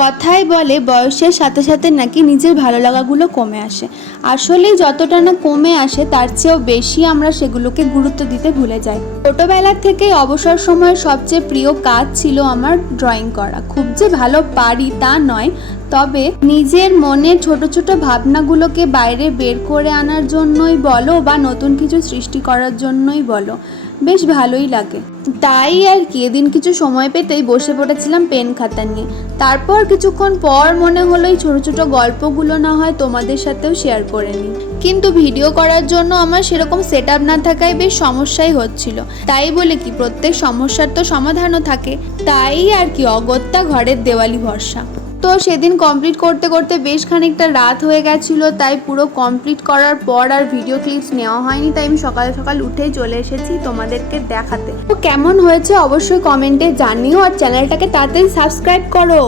কথায় বলে বয়সের সাথে সাথে নাকি নিজের ভালো লাগাগুলো কমে আসে। আসলেই যতটা না কমে আসে তার চেয়েও বেশি আমরা সেগুলোকে গুরুত্ব দিতে ভুলে যাই। ছোটোবেলার থেকেই অবসর সময়ের সবচেয়ে প্রিয় কাজ ছিল আমার ড্রয়িং করা। খুব যে ভালো পারি তা নয়, তবে নিজের মনের ছোট ছোট ভাবনাগুলোকে বাইরে বের করে আনার জন্যই বলো বা নতুন কিছু সৃষ্টি করার জন্যই বলো, বেশ ভালোই লাগে। তাই আর কি এদিন কিছু সময় পেতেই বসে পড়েছিলাম পেন খাতা নিয়ে। তারপর কিছুক্ষণ পর মনে হলো এই ছোটো ছোটো গল্পগুলো না হয় তোমাদের সাথেও শেয়ার করে নিই, কিন্তু ভিডিও করার জন্য আমার সেরকম সেট আপ না থাকায় বেশ সমস্যাই হচ্ছিল। তাই বলে কি প্রত্যেক সমস্যার তো সমাধানও থাকে, তাই আর কি অগত্যা ঘরের দেওয়ালি ভরসা। তো সেদিন কমপ্লিট করতে করতে বেশ খানিকটা রাত হয়ে গেছিলো, তাই পুরো কমপ্লিট করার পর আর ভিডিও ক্লিপস নেওয়া হয়নি। তাই আমি সকাল সকাল উঠেই চলে এসেছি তোমাদেরকে দেখাতে। তো কেমন হয়েছে অবশ্যই কমেন্টে জানিও, আর চ্যানেলটাকে তাড়াতাড়ি সাবস্ক্রাইব করো।